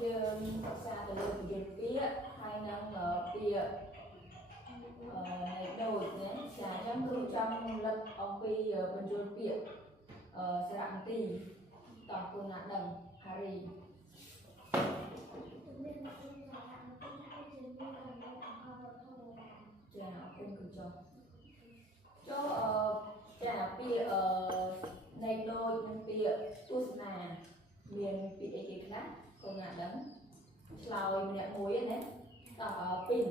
dương xa từ lượng việt phía hay năng phía này đổi nhé trả trăm cử trăm lập ông pi bên chuột phía sẵn tì tỏ cùng nạn đầm Harry trả cùng cử cho trả phía này đôi bên phía tu nà miền phía ấy khác cùng nạn đầm slau mình đã muối đấy tỏ pin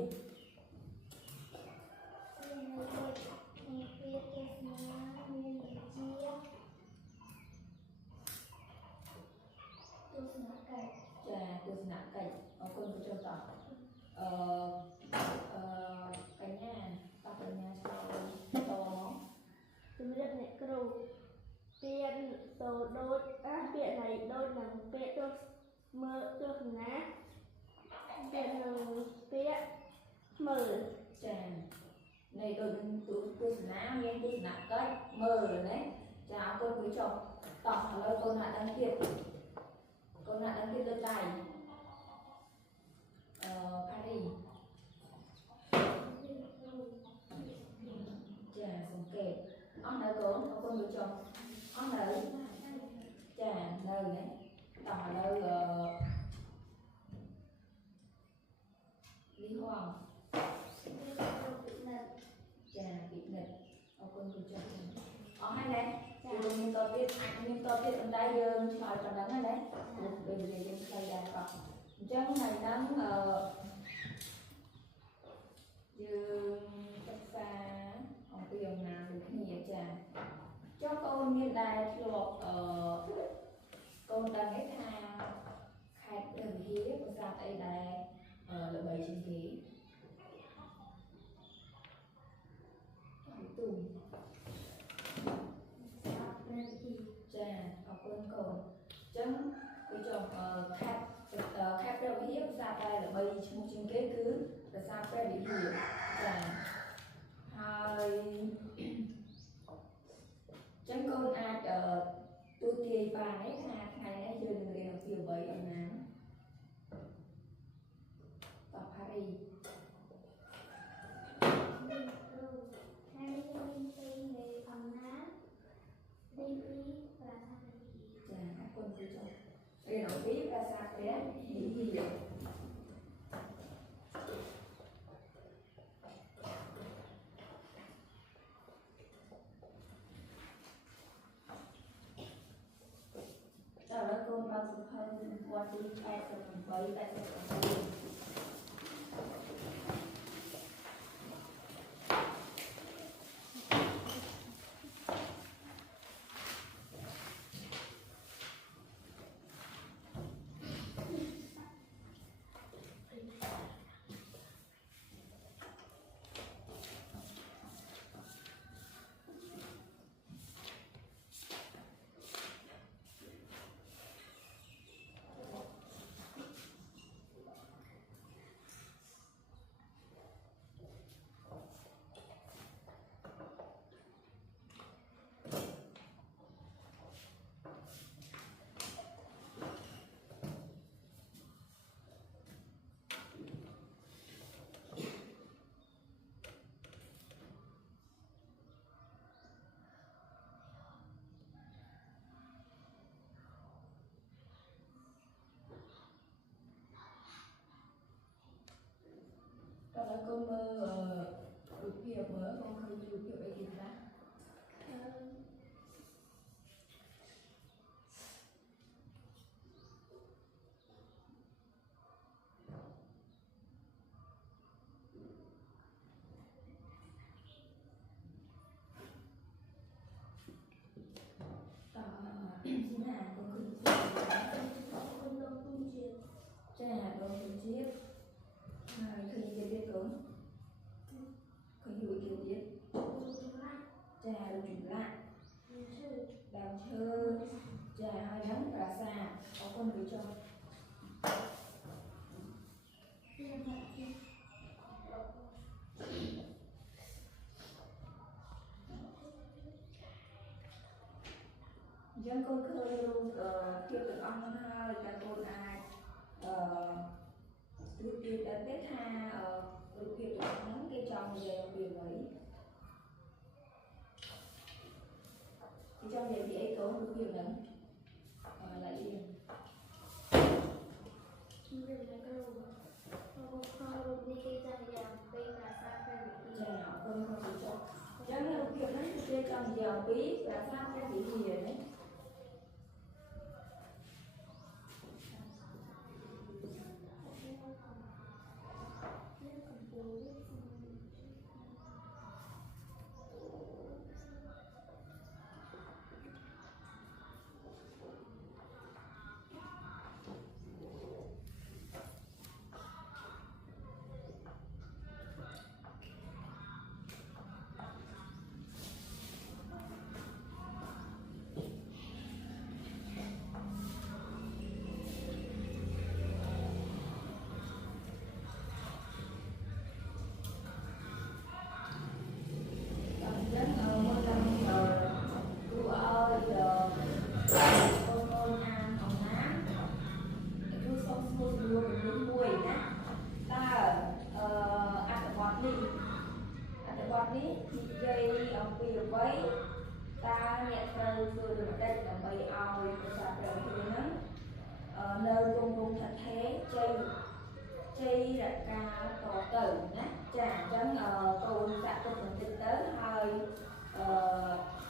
trà từ nặng cảnh ở con của châu tỏ cả nhà tao cả nhà sau to tôi biết này cầu tiền tổ đôi tiền này đôi là tiền tôi mơ tôi ná tiền tiền mở trà này tôi ná nghe tôi nặng cái mờ rồi đấy chào con với chồng tỏ lời con lại đăng kiệt con lại đăng kiệt đơn tài Paris trà sống kẹp ông nói con với chồng ông nói trà lời đấy tỏ lời Lý Hoàng trà bị nghịch ông con với chồng hay đấy thì mình to tiết ông ta dương hỏi còn đắng đấy bây giờ chúng ta ra còn chân này nắng dương cách xa ông tiền nào được nhiều trà cho con như đài luộc con đang hết hàng khách đường hiếp của sao đây là lợi bảy trên ký tùm trà học quân cồn chấm cái chồng khách đâu hiếp ra đây là bay một trên kế cứ là sao phải bị hiểu trà hai chấm con ai tôi thì bà ấy ngày nay giờ đừng để học kiểu bảy ở nám tập Harry quân cứ cho đây nó biết là sao thế những gì vậy đó là con bao giờ hơn qua đi ai sẽ còn bấy tại sẽ còn bấy đó là con mơ được việc mới con không được việc ấy gì ta xin hà con không cha hà con không chiếc hai khi về biết cứng không hiểu kiểu biết cha được chuyển lại đào chơi cha hai đắng cả xa có con người cho dân con khơi luôn tiếp tục ăn ha là con ai việc đã biết tha được việc được nắm cái trong về việc ấy thì trong về thì ấy có được việc nắm lại đi Việc này cơ rồi. Không rồi đi cái trang dạng bên là sao phải bị nhà nhỏ không không được cho chẳng là việc đấy thì trong giờ bí và sao cái gì gì đấy nơi công công thật thế chơi là ca tổ tử nè chả chẳng tôi đã có một tình tới hơi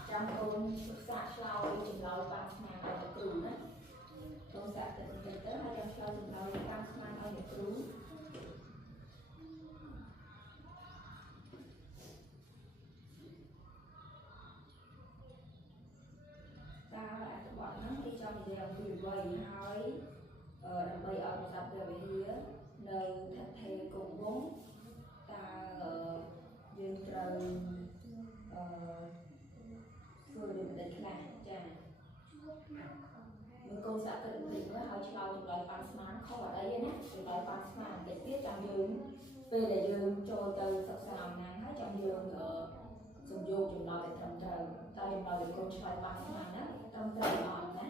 trong tôi sạc lâu chừng lâu ba ngày ở cử nè tôi sạc tình tới hai trăm lâu chừng lâu ba ngày ở cử ta lại bọn nó đi trong giờ vì vậy hơi đặc biệt ở một tập về phía nơi thật thề cùng vốn ta dương trời vừa được định là chà mình cô sẽ tự định với hơi lâu chụp lại fan smart không ở đây nhé chụp lại fan smart để tiếp trong dương về để dương cho từ sọc sàm ngang hết trong dương dùng vô chụp lại để trồng trời ta chụp lại để cô chụp lại fan smart đó trồng trời ngọn nhé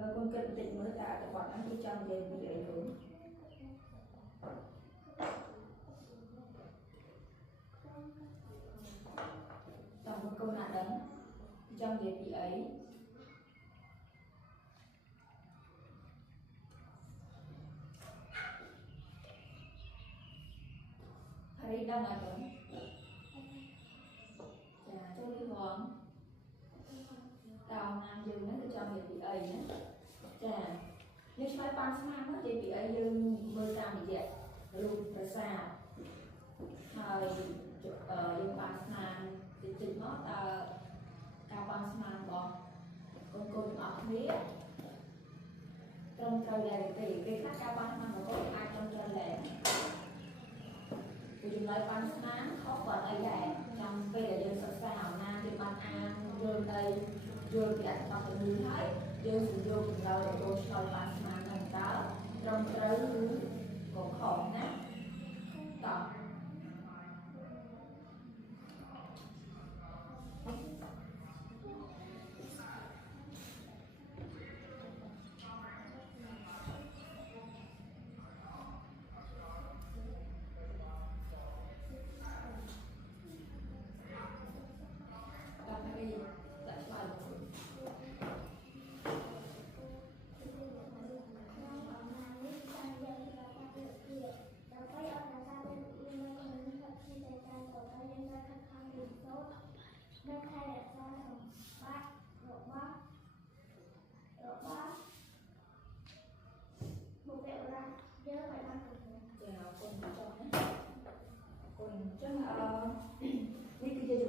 là con kinh tịnh mới tạ thì bọn anh đi trong về bị ảnh hưởng tổng một câu nạn đấng trong về bị ấy thấy đang ở đấng cho đi hoàng tao nam dương nó trong về bị ấy nhé chà nhưng sai ban sang nó thì bị ấy dương mưa ra bị dẹp luôn phải xa thời dương ban sang thì chính nó cao ban sang bọn con ở phía trong trời lệ thì cái khác cao ban sang có ai trong trời lệ thì dùng lại ban sang khó còn ai dạy trong bây giờ dương sợ sao nam thì ban an dương đây dương thì anh ta phải nhìn thấy dương sử dụng rồi để cô cho ban sang thành đó trong trời cũng khổ nè tổng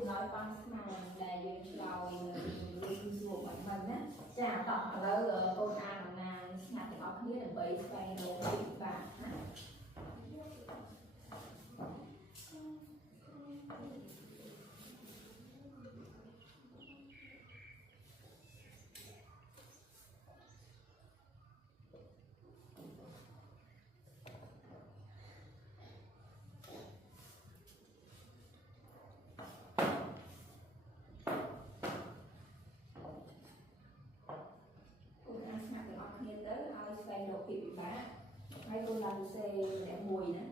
nói con mà là dương lòi dương ruột bọn mình á chả tỏ là con ăn là snap cái óc như là bấy xoay đồ và xe lẹ mùi nè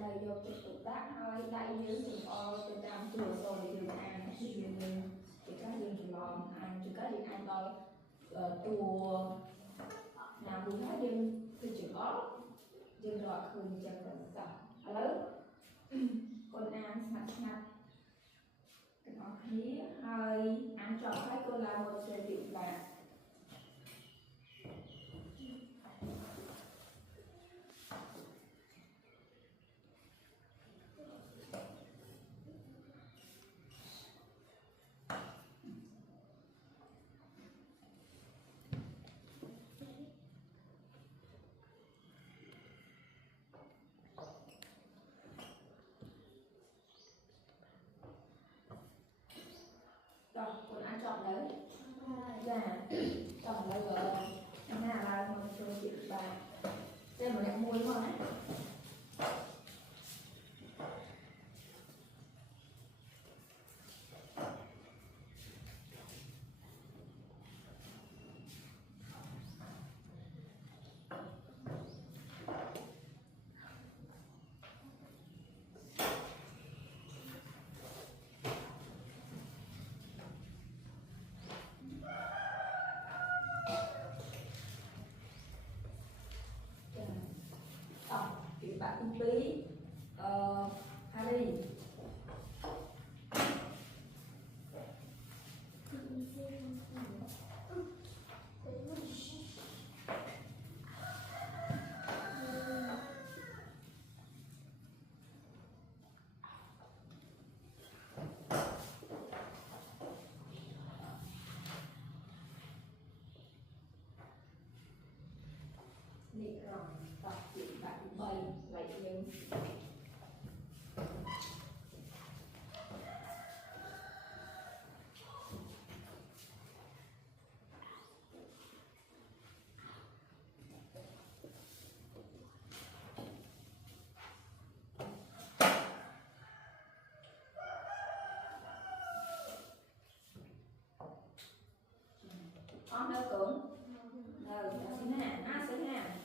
đây vô cái tủ tác hơi đây dưới đường o trên đam chùa rồi thì đường ăn thì đường chỉ có đường chùa lòm ăn chỉ có đường ăn thôi chùa nào cũng nói đường thì chỉ có đường rồi khơi chân còn sợ lớn con ăn sạch sạch cái nó khí hơi ăn chọn cái cô là một sự liệu là rồi con ăn chọn đấy là chọn lấy rồi anh nào là một số chuyện và đây một đẹp môi ngon đấy bạn cung bí Harry Nị rồi tập chuyện bạn bày lại nhưng con đâu cũng đâu xin hà xin hà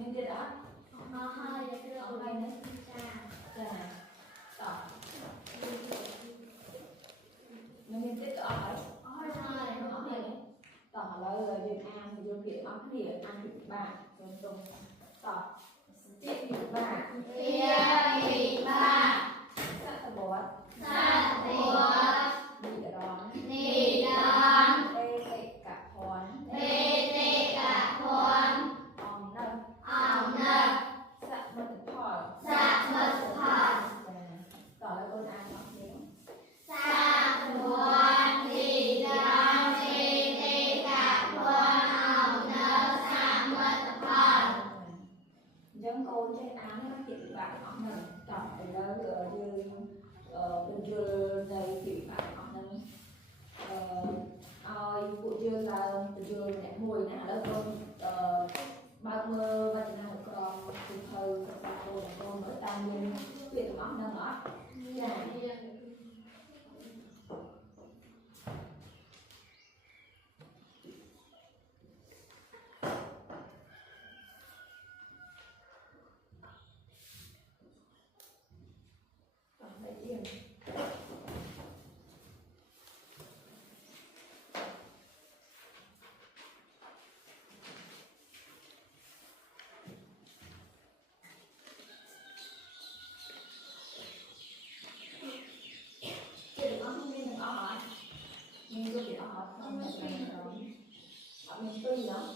mình kia đó hai là cái đầu hai nữa trà tỏ mình tiếp tục hỏi tỏ lời rồi việc ăn thì điều kiện ăn thì ăn thịt bà rồi dùng tỏ chết thịt bà thịt bà sát bột mì đòn tê tê cả hòn tê tê cả hòn ong nâng ong nè sát nhá chị bạn họ nâng tập ở đó như bên dưa này chị bạn họ nâng phụ dưa là dưa nè mùi nè đó con bao mơ và chỉ là một con từ thơ và cô mới tăng lên việc họ nâng ở dạ lấy tiền chị nó không nên đừng ở nhưng tôi chỉ ở không phải là ở miền Tây đó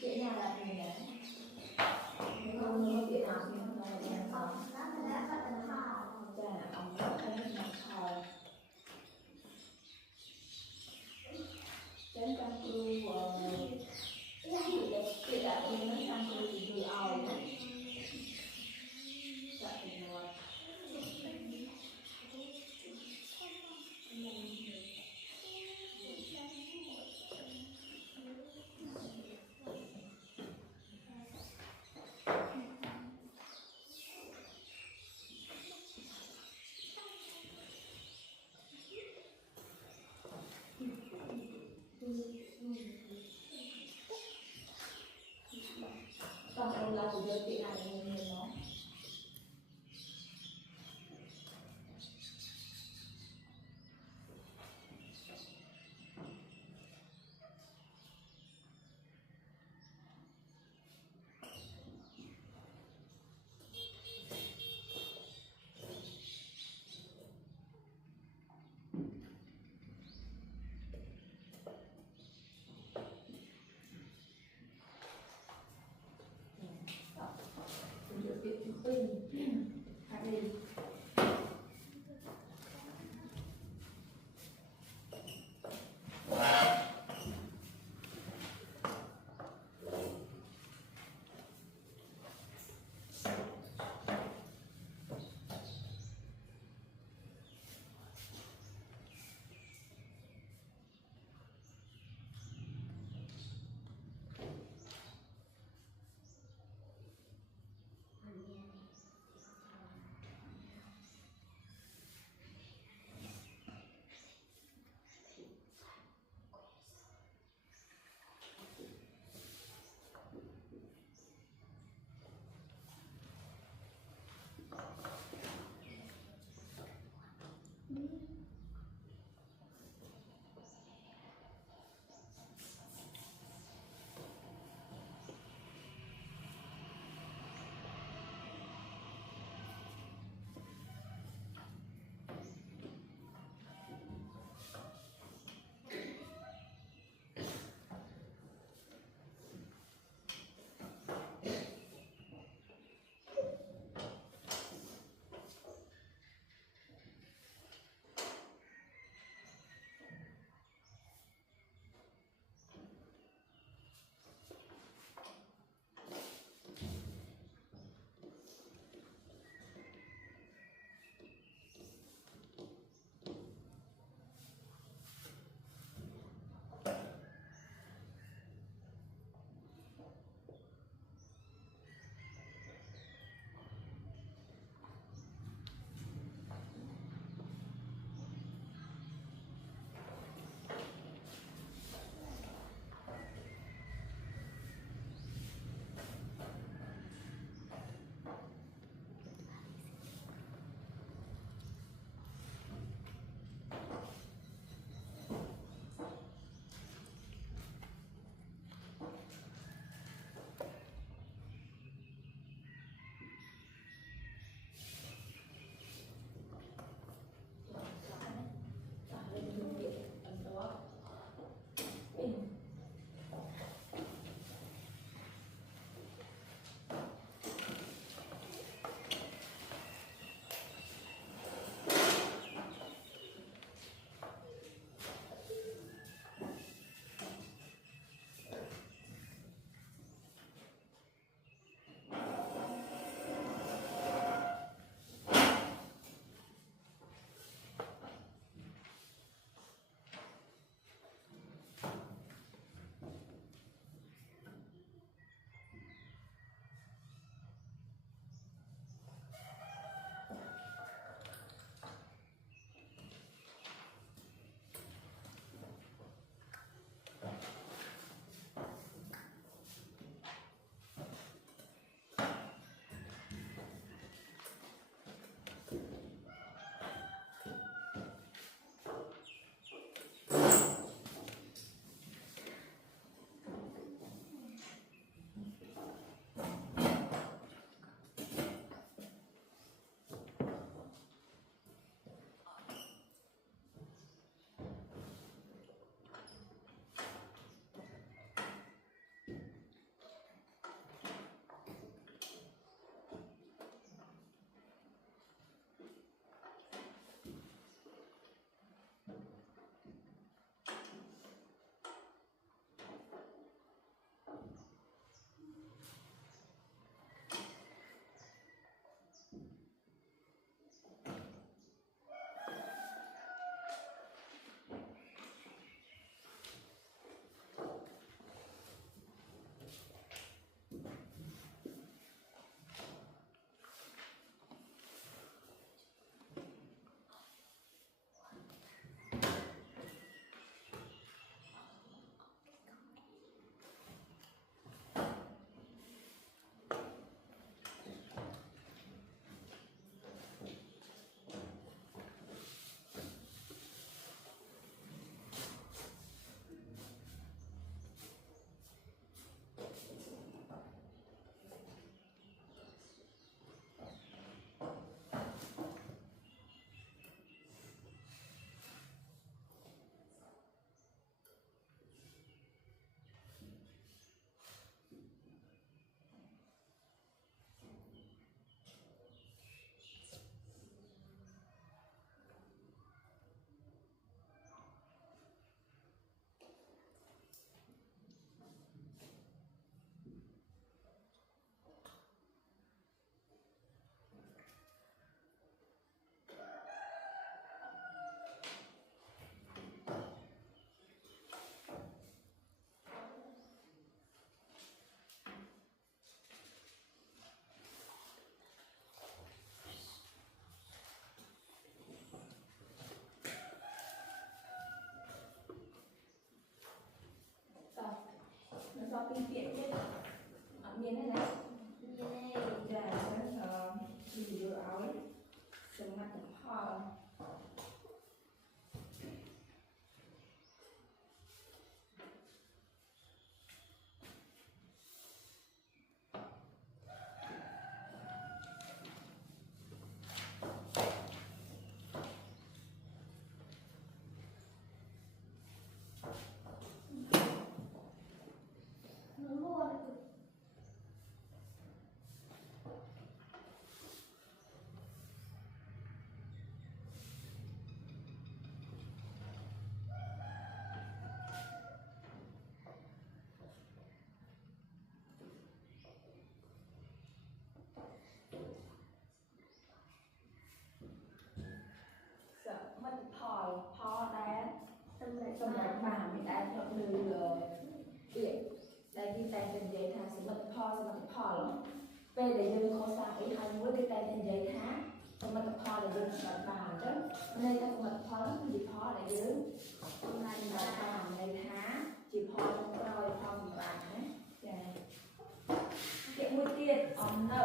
chị nhà là này nè nhưng không chị nào thì không phải là nhà không dạ ông có cái nhà thờ đến căn cứ chị đã đi đến căn cứ thì từ ỏi dạ thì rồi còn đâu là của giờ chị này nhiều nó giờ chị pin hạt đi តែនិយាយថាសមិទ្ធផលពេលដែលយើងខុសសាអីហើយមួយគេតែនិយាយថាសមិទ្ធផលដែលយើងស្ដាប់បានអញ្ចឹងន័យថាសមិទ្ធផលគឺជាផលដែលយើងចំណាយបានន័យថាជាផលក្រោយផលសម្រាប់ណាចាពាក្យមួយទៀតអំណើ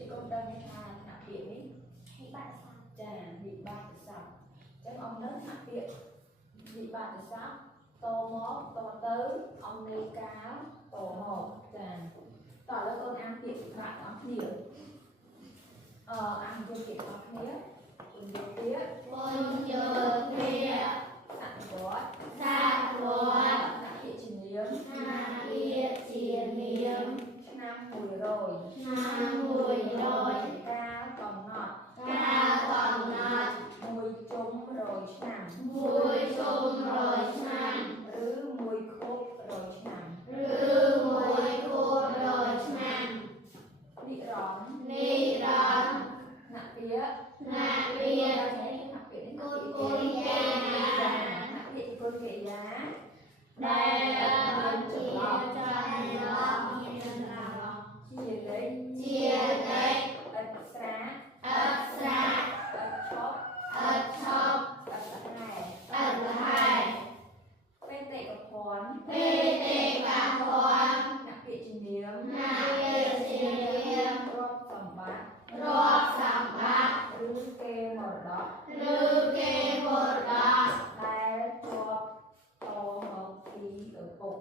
ពីកូនដឹងថាថ្នាក់ពាក្យនេះវិបត្តិសាស្ត្រចាវិបត្តិសាស្ត្រអញ្ចឹងអំណឹងថ្នាក់ពាក្យវិបត្តិសាស្ត្រតមកតទៅអំណេកាលតមកចាតឥឡូវកូនអានពាក្យវិបត្តិអស់គ្នាអានយកពាក្យអស់គ្នាគុណយកពាក្យគុណយកពាក្យសត្វវត្តថ្នាក់ពាក្យជានាមឆ្នាំ100ការកំណត់មួយជុំ100ឆ្នាំឬមួយខួប100ឆ្នាំនិរន្តរ៍ថ្នាក់ពាក្យថ្នាក់ពាក្យនេះថ្នាក់ពាក្យគុណកិរិយាដែលមានចម្លងជាលេខអក្សរាអក្សរហែបេតិកភណ្ឌអ្នកពាក្យជានាមទ្រព្យសម្បត្តិឬគេមរតកដែលជាប់តមកពីឪពុក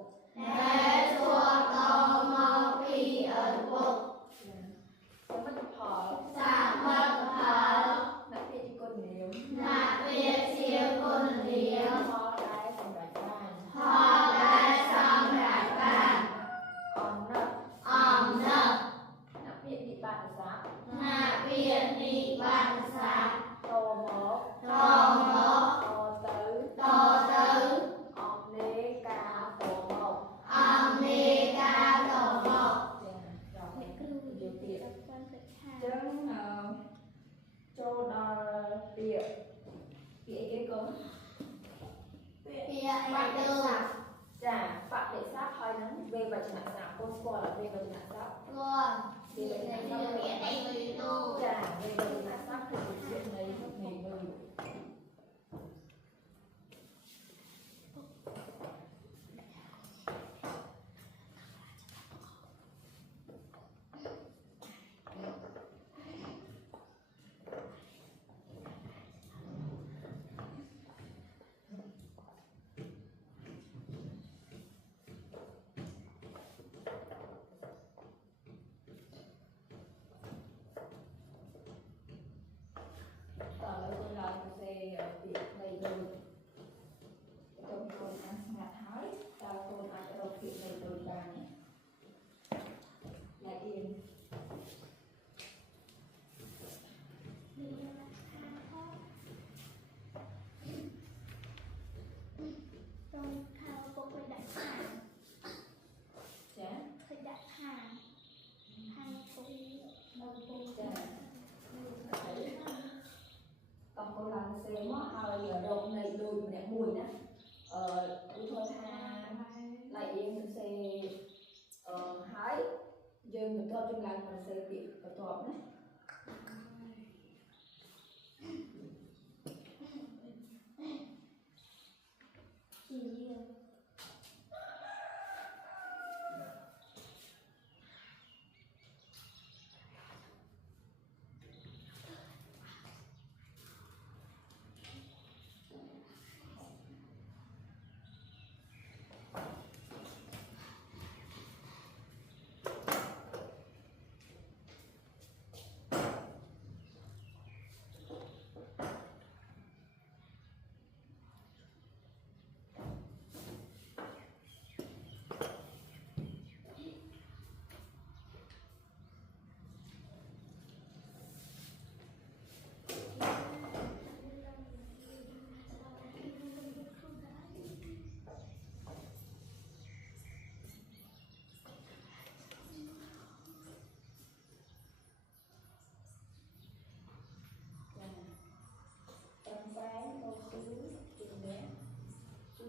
សមិទ្ធផលអ្នកពាក្យជាគុណនាមផលដែលសម្រេចបានអំណឹកអ្នកពាក្យវិបត្តិសាស្ត្រតមកតទៅអំណេកាតមកចាដល់នេះគឺយកពាក្យអញ្ចឹងចូលដល់ពាក្យអីគេកូនបដិស័ព្ទចាបដិស័ព្ទហើយនឹងវេវចនៈស័ព្ទកូនស្គាល់វេវចនៈស័ព្ទវេវចនៈស័ព្ទចាវេវចនៈស័ព្ទគឺជាពាក្យនៃមើលតើលើកឡើងទៅពាក្យនៃដូចកូនអានស្ងាត់ហើយតើកូនអាចរកពាក្យនៃដូចបានអ្នករៀនកំពុងឡើងសេមកហើយរកនៃដូចម្នាក់មួយណាឧទាហរណ៍ថាឡៃយើងសរសេរហើយយើងបន្ទាប់ចម្លើយសរសេរពាក្យបន្ទាប់ណា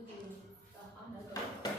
តោះអស់នៅកូន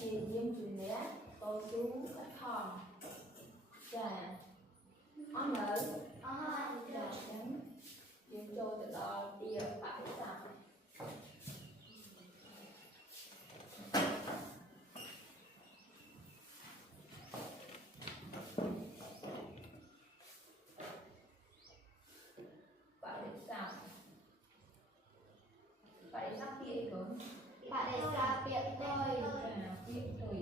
ជាយាមជំនះតស៊ូខិតខំចាអស់នៅអស់ហើយចាអញ្ចឹងយើងចូលទៅដល់ទាបរិស័ទបរិស័ទពាក្យអីកូនបរិស័ទពាក្យទៅពាក្យទុយតោះពីទុយ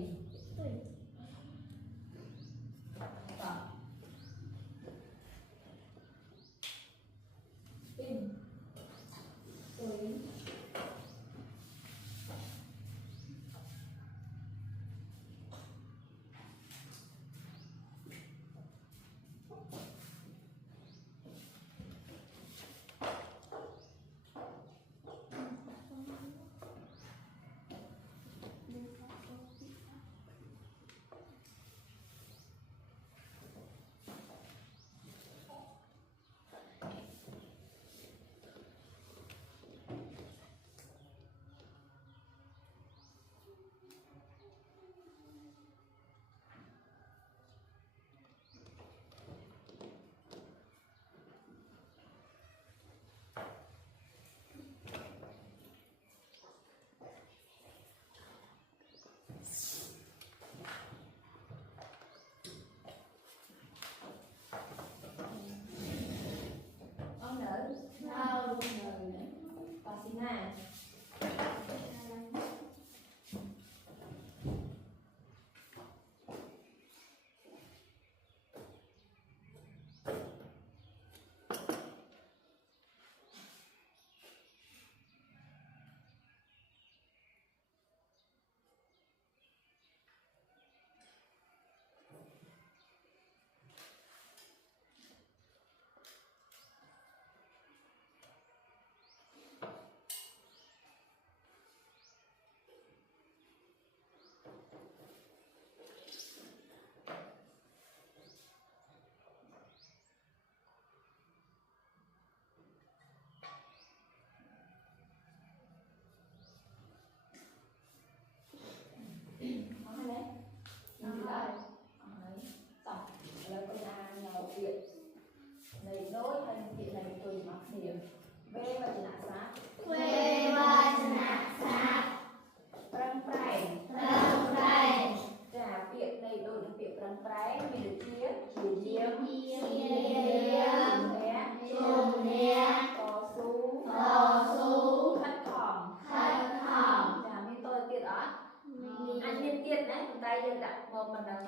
មិនដឹង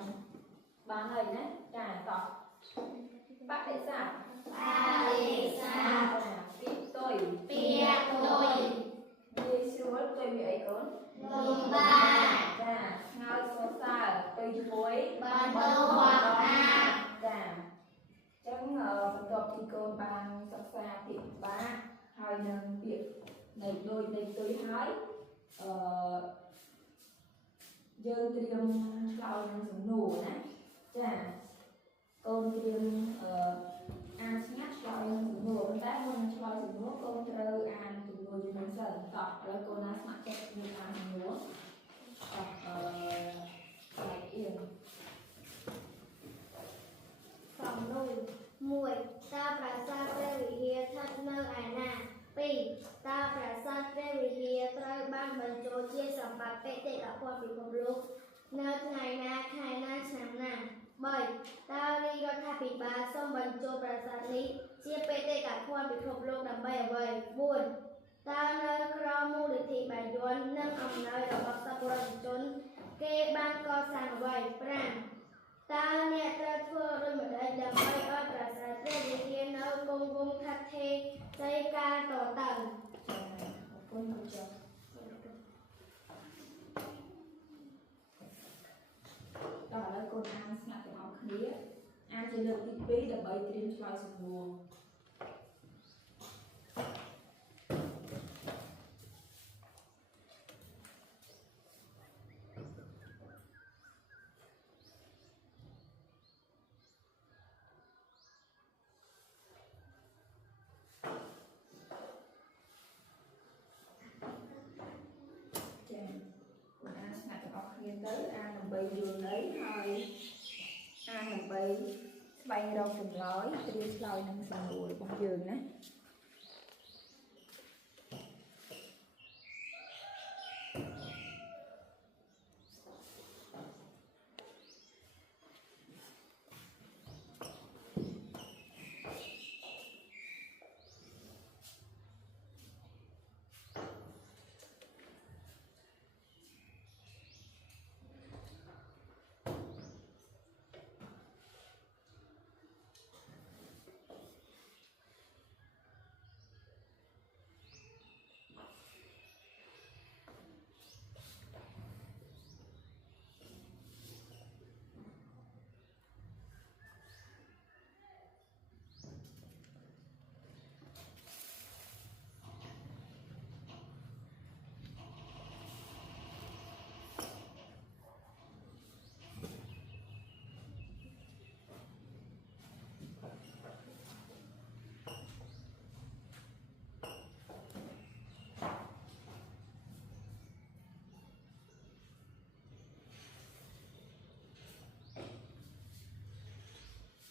បានហើយណាចាតោះបដិសាពាក្យទុយងាយស្រួលទុយមានអីកូនលំបាកចាស្ងើចសរសើរទៅជាមួយបានទៅវត្តអាចាអញ្ចឹងបន្ទាប់ពីកូនបានសិក្សាពាក្យបាក់ហើយនឹងពាក្យនៃដូចនៃទុយហើយយើងត្រៀមឆ្លើយនឹងសំណួរណាចាកូនត្រៀមអានស្ងាត់ឆ្លើយនឹងសំណួរប៉ុន្តែមុននឹងឆ្លើយសំណួរកូនត្រូវអានសំណួរជាមុនសិនតោះឥឡូវកូនណាស្ម័គ្រចិត្តនឹងអានសំណួរតោះស្លាយអៀងសំណួរ1តើប្រាសាទព្រះវិហារស្ថិតនៅឯណា2តើប្រាសាទព្រះវិហារត្រូវបានបញ្ចូលជាសម្បត្តិបេតិកភណ្ឌពិភពលោកនៅថ្ងៃណាខែណាឆ្នាំណា3តើរាជរដ្ឋាភិបាលសូមបញ្ចូលប្រាសាទនេះជាបេតិកភណ្ឌពិភពលោកដើម្បីអ្វី4តើនៅក្រោមមូលនិធិបាយ័ននិងអំណោយរបស់សប្បុរសជនគេបានកសាងអ្វី5តើអ្នកត្រូវធ្វើដូចម្តេចដើម្បីឲ្យប្រាសាទព្រះវិហារនៅគង់វង្សថិតថេរស្ដីការតទៅអរគុណ យើងឆ្លើយសំណួរចាคุณอาស្ងាត់ទាំងអស់គ្នាទៅអានដើម្បីយល់ន័យហើយអានដើម្បីស្វែងរកចម្លើយត្រៀមឆ្លើយនឹងសំណួររបស់យើងណា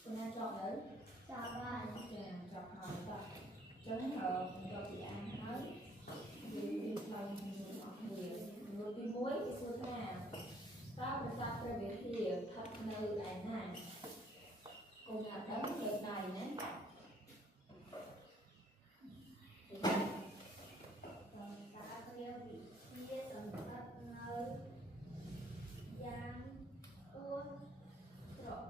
คุณอาចប់នៅចាប់ហើយ ចាចប់ហើយតោះអញ្ចឹងយកពីអានហើយយើងឆ្លើយសំណួររបស់គ្នាសំណួរទី1គេសួរថាតើប្រាសាទព្រះវិហារស្ថិតនៅឯណាកូនណាដឹងលើដៃណាតាព្រះវិហារសម្រាប់នៅយ៉ាងអូនត្រក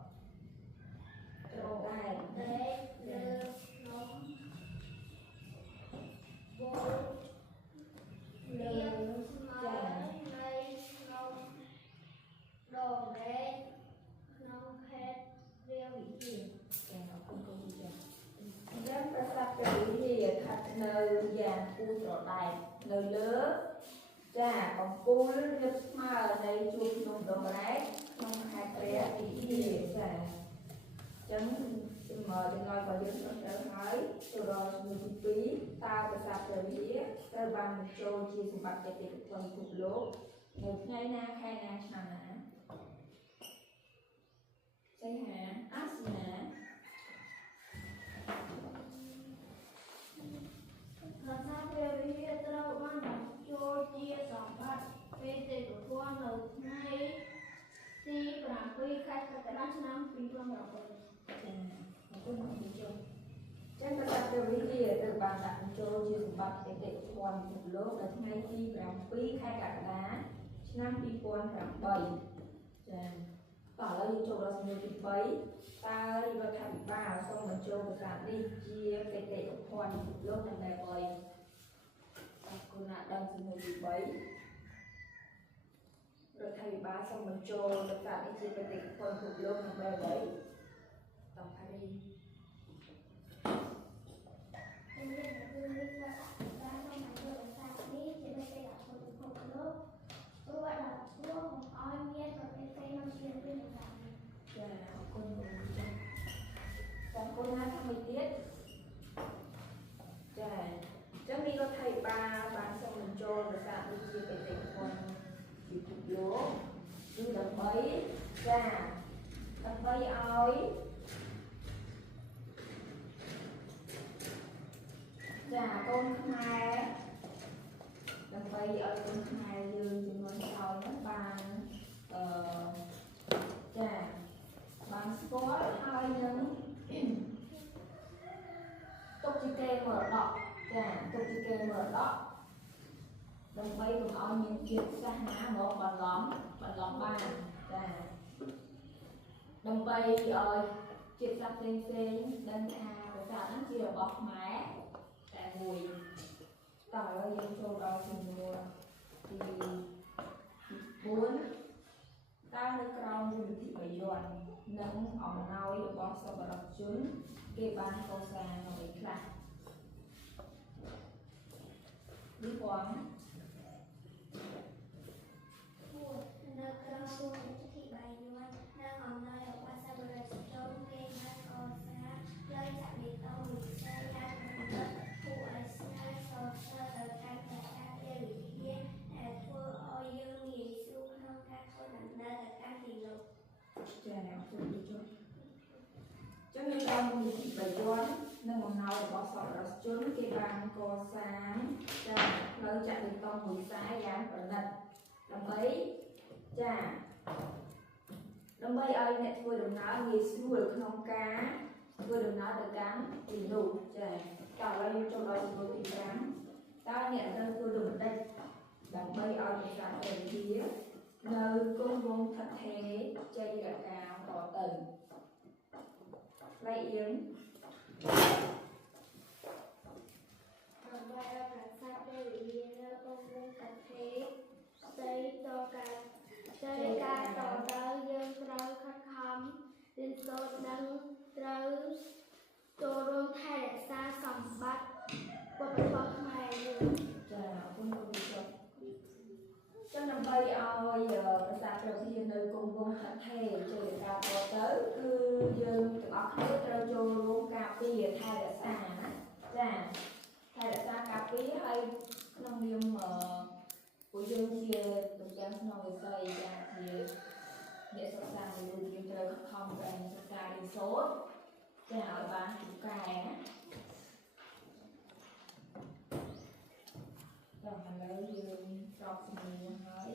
ត្រង់ដែរ តែលើក្នុងវល់ លើ រៀបស្មើនៃក្នុងដងរែកក្នុងខេត្តព្រះវិហារ ចាអរគុណគ្រូចាអញ្ចឹងប្រាសាទព្រះវិហារស្ថិតនៅយ៉ាងគូត្រដែកនៅលើចាកំពូលរៀបស្មើនៃជួរភ្នំដងរែកក្នុងខេត្តព្រះវិហារចាអញ្ចឹងចម្លើយរបស់យើងត្រូវហើយទៅដល់ជំនួយទី2តើប្រាសាទព្រះវិហារត្រូវបានបញ្ចូលជាសម្បត្តិបេតិកភណ្ឌពិភពលោកនៅថ្ងៃណាខែណាឆ្នាំណាសីហាអាសីណា ប្រាសាទព្រះវិហារត្រូវបានបញ្ចូលជាសម្បត្តិបេតិកភណ្ឌនៅថ្ងៃទី7ខែកក្កដាឆ្នាំ2007 ចាអរគុណលោកជំទាវចឹងប្រាសាទព្រះវិហារត្រូវបានដាក់បញ្ចូលជាសម្បត្តិបេតិកភណ្ឌពិភពលោកនៅថ្ងៃទី7ខែកក្កដាឆ្នាំ2008ចាតោះឥឡូវយើងចូលដល់សំណួរទី3តើរដ្ឋាភិបាលសូមបញ្ចូលប្រាសាទនេះជាបេតិកភណ្ឌពិភពលោកដើម្បីអ្វីអរគុណណាស់ដល់សំណួរទី3រដ្ឋាភិបាលសូមបញ្ចូលប្រាសាទនេះជាបេតិកភណ្ឌពិភពលោកដើម្បីអ្វីតោះអារី เป็นเรื่องคือมีภาษาการทำงานโดยภาษานี้จะไม่ได้รับผลกระทบโลกเพราะว่าเราพวกของออยเมียกับเป็นเซนมันเชื่อเป็นภาษา ចាអរគុណលោកចាបងប្អូនណាថ្មីទៀតចាអញ្ចឹងមានរដ្ឋាភិបាលបានសូមបញ្ចូលប្រាសាទនេះជាបេតិកភណ្ឌពិភពលោកគឺដើម្បីចាដើម្បីឲ្យចាកូនខ្មែរដើម្បីឲ្យកូនខ្មែរយើងជំនាន់ក្រោយហ្នឹងបានចាបានស្គាល់ហើយនឹងទុកជាកេរមរតកចាទុកជាកេរមរតកដើម្បីកុំឲ្យមានជាតិសាសនាមកបន្លំបានចាដើម្បីឲ្យជាតិសាសន៍ផ្សេងដឹងថាប្រាសាទហ្នឹងជារបស់ខ្មែរតែមួយតោះឥឡូវយើងចូលដល់សំណួរទី4តើនៅក្រោមមូលនិធិបាយ័ននិងអំណោយរបស់សប្បុរសជន គេបានកសាងអ្វីខ្លះនេះផង នៅក្រៅសួនជាទីបាយយ័ននៅអំណោយរបស់សប្បុរសជនគេបានកសាងផ្លូវចាក់បេតុងមួយខ្សែយ៉ាងប្រណិតគួរឲ្យស្នេហ៍សរសើរទៅកាន់ព្រះអាទិវិធានដែលធ្វើឲ្យយើងងាយស្រួលក្នុងការធ្វើដំណើរទៅកាន់ទីនោះ ចាអរគុណលោកជំចឹងនៅតាមមូលនិធិបាយ័ននិងអំណោយរបស់សប្បុរសជនគេបានកសាងចាផ្លូវចាក់បេតុងមួយខ្សែយ៉ាងប្រណិតដើម្បីចាដើម្បីឲ្យអ្នកធ្វើដំណើរងាយស្រួលក្នុងការធ្វើដំណើរទៅកាន់ទីនោះចាតើឥឡូវយើងចូលដល់សំណួរទី5តើអ្នកត្រូវធ្វើដូចម្តេចដើម្បីឲ្យប្រាសាទព្រះវិហារនៅគង់វង្សថិតថេរជ័យរកាលតទៅផ្លែអៀង ដើម្បីឲ្យប្រាសាទព្រះវិហារនៅគង់វង្សថិតថេរស្ដីតការតទៅយើងត្រូវខិតខំរៀនសូត្រនិងត្រូវចូលរួមថែរក្សាសម្បត្តិវប្បធម៌ខ្មែរយើង ចាអរគុណលោកគ្រូចឹងដើម្បីឲ្យប្រាសាទព្រះវិហារនៅគង់វង្សថិតថេរជ័យរកាលតទៅគឺយើងទាំងអស់គ្នាត្រូវចូលរួមការពារថែរក្សាណាចាថែរក្សាការពារហើយក្នុងនាមពួកយើងជាតំណាងក្នុងវិស័យចាជាអ្នកសិក្សាមួយយើងត្រូវខិតខំប្រឹងសិក្សារៀនសូត្រចាឲ្យបានពូកែណាចាឥឡូវយើងស្របសំណួរហើយ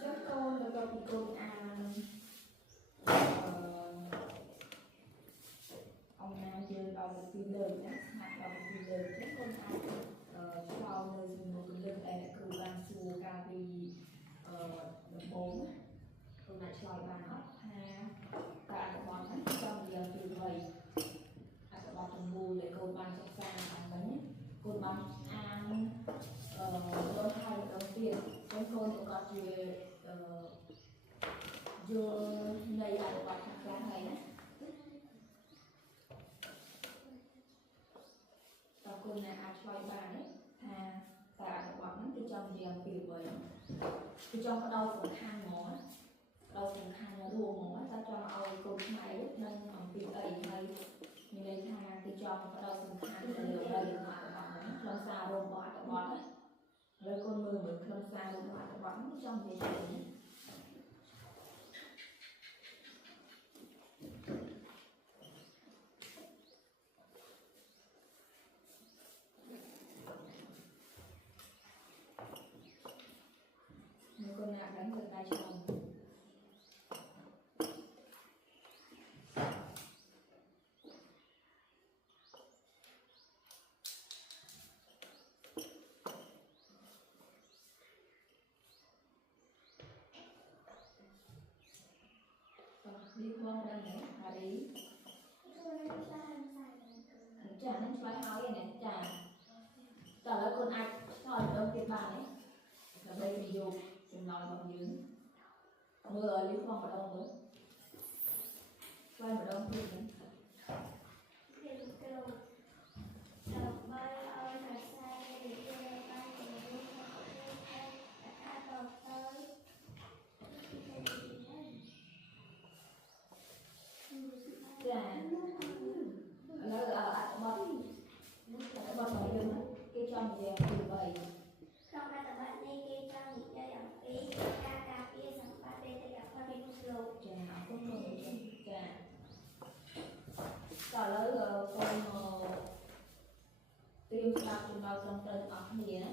chắc con được gặp con ông Nam chơi đầu một phim lớn nhé mặt đầu một phim lớn chắc con sau nơi dùng một phim lớn đây là cứ ban xua ca vì bốn con lại xoay bàn ốc ha cả các bọn thằng trong giờ từ vậy các bọn thằng bù để con ban sắp xa thằng bánh con ban ăn đôi hai đầu tiên con cũng có chuyện vô này là một thằng lá này nè và con này ai xoay bàn đấy à tại các bạn cái trong gì làm việc vậy cái trong có đau phần khăn mỏ đau phần khăn là đùa mỏ ta cho ao con này nên làm việc ấy hay như đây tha cái trong có đau phần khăn là được đây mà các bạn làm sao rồi bỏ các bạn đấy rồi con mưa mình làm sao rồi bỏ các bạn trong gì vậy con nào đánh được tay chồng đi qua đây này hà đi chả nên xoay hói này chả trả lời con ai hỏi đâu tiền bàn ấy là đây ví dụ mình nói bằng dưới mưa lý phong ở đâu nữa quay ở đâu thì cái trong gì từ vậy trong ra tập bạn này kia trong những giai đoạn ý ca cà phê sản phẩm đây là gặp qua bên Oslo chà không cần chà trả lời con tìm sạc trong đầu trong tên ở nghĩa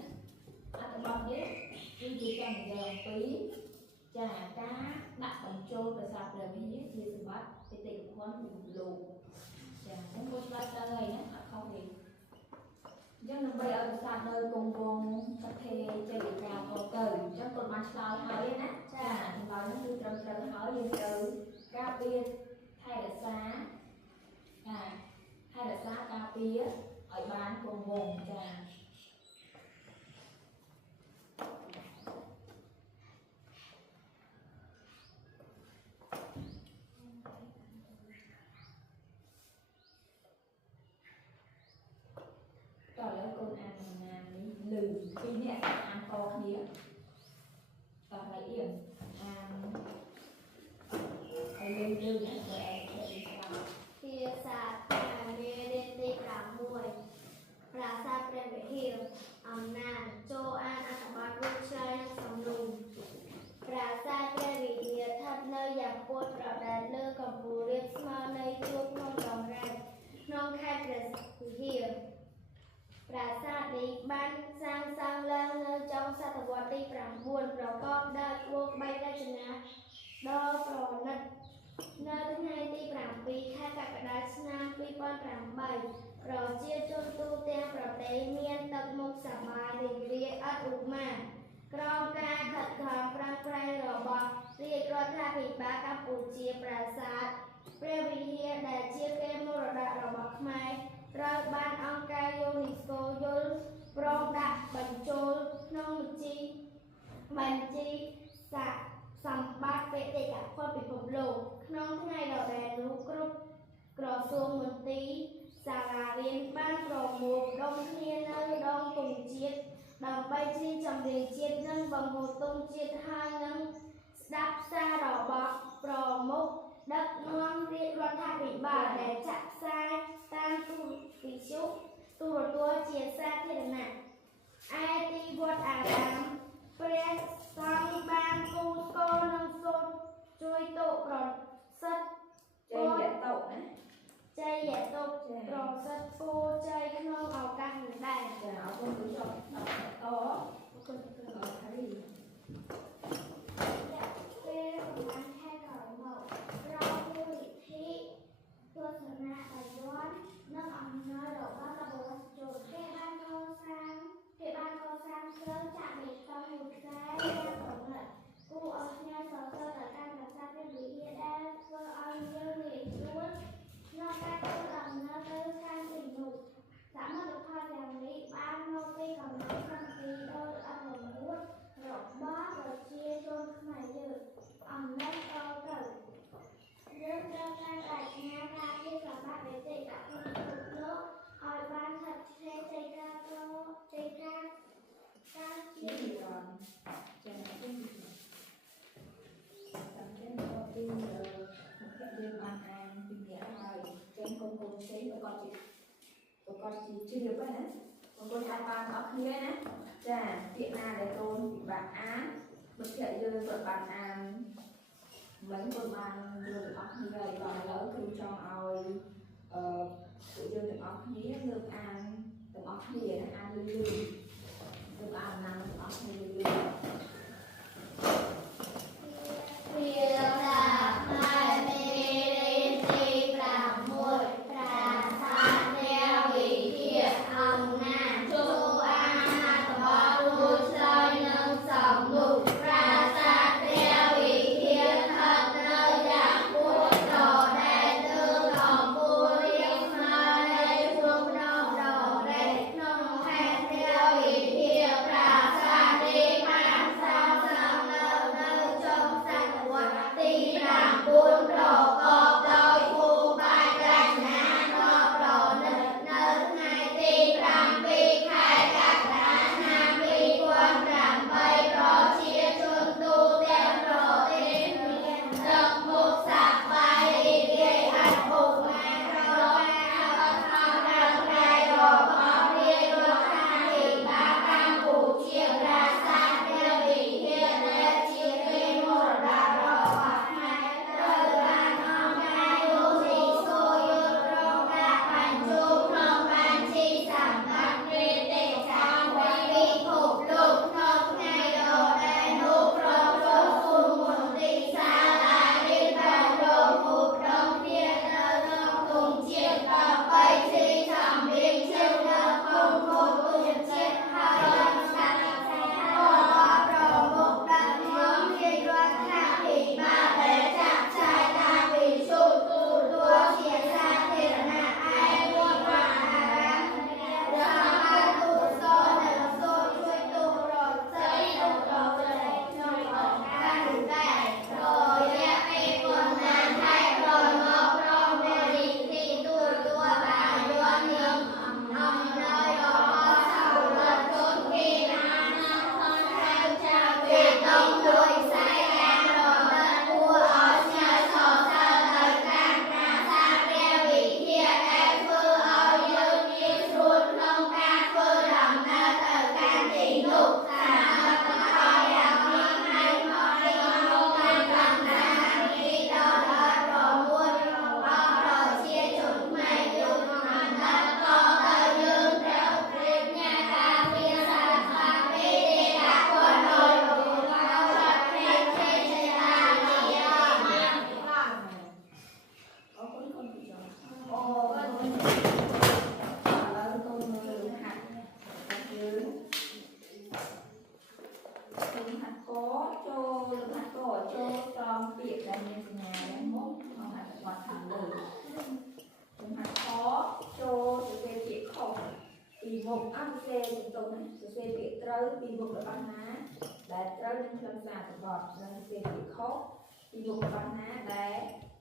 anh tập biết nhưng chỉ trong giờ phí chà cá đặt bằng trôi và sạc rồi mới biết thì sự bắt thì tìm khoan bị lù chà không có slide ra này nhé không thì dân đừng bây ở xa nơi cùng vùng các thề chơi cả có từ cho con mang slide hai đấy nè ចាចម្លើយនោះគឺត្រឹមត្រូវហើយយើងត្រូវការពារថែរក្សាថែរក្សាការពារឲ្យបានគង់វង្សចា តើឥឡូវកូនអានដំណាងនេះលឺពីរនាក់អានតគ្នាតើហើយអៀងអានឲ្យលឺលឺណាបើឯងទៅស្ដាប់ ភាសាការមេរៀនទី6ប្រាសាទព្រះវិហារអំណាចចូលអានអត្ថបទរួមឆ្លើយនិងសំណួរប្រាសាទព្រះវិហារស្ថិតនៅយ៉ាងខ្ពស់ប្រដែតលើកំពូលរាបស្មើនៃជួរភ្នំដងរែកក្នុងខេត្តព្រះវិហារប្រាសាទនេះបានសាងសង់ឡើងនៅចុងសតវត្សទី9ប្រកបដោយក្បូរក្បាច់រចនាដ៏ប្រណិត នៅថ្ងៃទី7 ខែកក្កដាឆ្នាំ2008ប្រជាជនទូទាំងប្រទេសមានទឹកមុខសប្បាយរីករាយឥតឧបមាក្រោមការខិតខំប្រឹងប្រែងរបស់រាជរដ្ឋាភិបាលកម្ពុជាប្រាសាទព្រះវិហារដែលជាកេរមរតករបស់ខ្មែរត្រូវបានអង្គការយូណេស្កូយល់ព្រមដាក់បញ្ចូលក្នុងបញ្ជីសម្បត្តិបេតិកភណ្ឌពិភពលោកក្នុងថ្ងៃដដែលនោះគ្រប់ក្រសួងមន្ទីរសាលារៀនបានប្រមូលផ្ដុំគ្នានៅដងទង់ជាតិដើម្បីច្រៀងចម្រៀងជាតិនិងបង្ហូរទង់ជាតិហើយនឹងស្ដាប់សាររបស់ប្រមុខដឹកនាំរាជរដ្ឋាភិបាលដែលចាក់ផ្សាយតាមទូរទស្សន៍ទូរទស្សន៍ជាសាធារណៈឯទីវត្តអារាមព្រះសង្ឃបានគូស្គរនិងសូត្រជួយតុប្រសិទ្ធជ័យតុណាជ័យតុប្រសិទ្ធពរជ័យក្នុងឱកាសនេះដែរចាអរគុណលោកចប់អរគុណលោកហើយពេលប្រហែលខែក្រោយមកក្រមមូលនិធិទស្សនៈបាយ័ននិងអំណោយរបស់សប្បុរសជនគេបានកសាងស្ទើរចាក់បេតុងមួយខ្សែយ៉ាងប្រណិតគួរឲ្យភ្នែកសរសើរដល់ការប្រាសាទព្រះវិហារដែលធ្វើឲ្យយើងងាយស្រួលក្នុងការធ្វើដំណើរទៅកាន់ទីនោះសមិទ្ធផលទាំងនេះបានមកពីកំណត់សាមគ្គីដ៏ល្អិតល្មួតរបស់ប្រជាជនខ្មែរយើងអំណត់តទៅយើងត្រូវការប្រាជ្ញាការពារសម្បត្តិបេតិកភណ្ឌពិភពលោកឲ្យបានថិតថេរใจกล้าការជានិរន្តរ៍ចា៎ចាំចាំមកពីមុខយើងបានអានពីនេះហើយចឹងកូនផ្សេងប្រកបជាជ្រាបណាកូនអាចបានអត់គ្នាណាចាពាក្យណាដែលកូនពិបាកអានមិត្តភ័ក្តិយើងក៏បានអានមិនកូនបានយល់ទាំងអស់គ្នាហើយដល់ឥឡូវគឺចង់ឲ្យពួកយើងទាំងអស់គ្នាលើកអានទាំងអស់គ្នាណាអានលឿនលើកអានណាទាំងអស់គ្នាលឿនភាសាខ្មែរមេរៀនទី6ប្រាសាទព្រះវិហារអំណាចចូលអានអត្ថបទរួមឆ្លើយនឹងសំណួរប្រាសាទព្រះវិហារស្ថិតនៅយ៉ាងខ្ពស់ប្រដែតលើកំពូលរាបស្មើនៃជួរភ្នំដងរែកក្នុងខេត្តព្រះវិហារប្រាសាទនេះបានសាងសង់នៅ กอัพเซนตรงนะเซนเปียเตอร์ปีบุกระบาดน้ำได้เตอร์นึงเครื่องสาดบอดแล้วเซนเปียคบปีบุกระบาดน้ำได้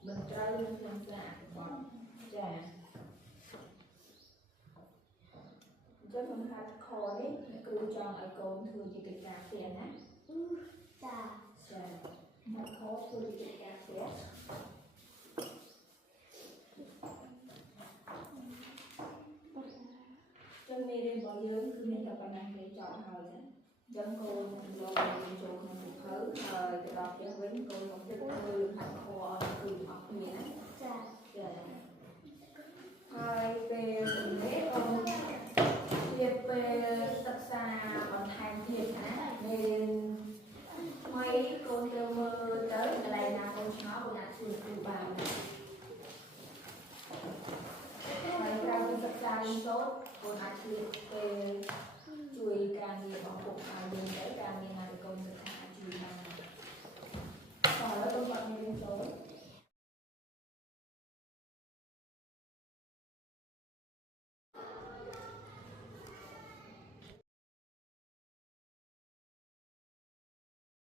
มันเตอร์นึงเครื่องสาดบอดจ้ะก็ทำหัดคอนี่ครูจองไอโกนคือจิตการเสียนะ จ้า จ้ะหัดคอคือจิตการเสียจนมีเรื่องบ่เยอะคือมีแต่ปัญหาในจอหอยนะจนโกนลงในโจมในเพิร์ดจะรอเจ้าเว้นโกนของเจ้ามือหัดคอคือออกเนี่ยนะ จ้า จ้ะhai về để con việc về tập xà còn thành thiệt hả nên mấy con kêu mơ tới đây là con chó của nhà trường từ vào này ra con tập xà lên tốt con nhà trường về chui càng nhiều bằng cục càng nhiều tới càng nhiều này con tập xà chui bằng còn đó con còn lên tốt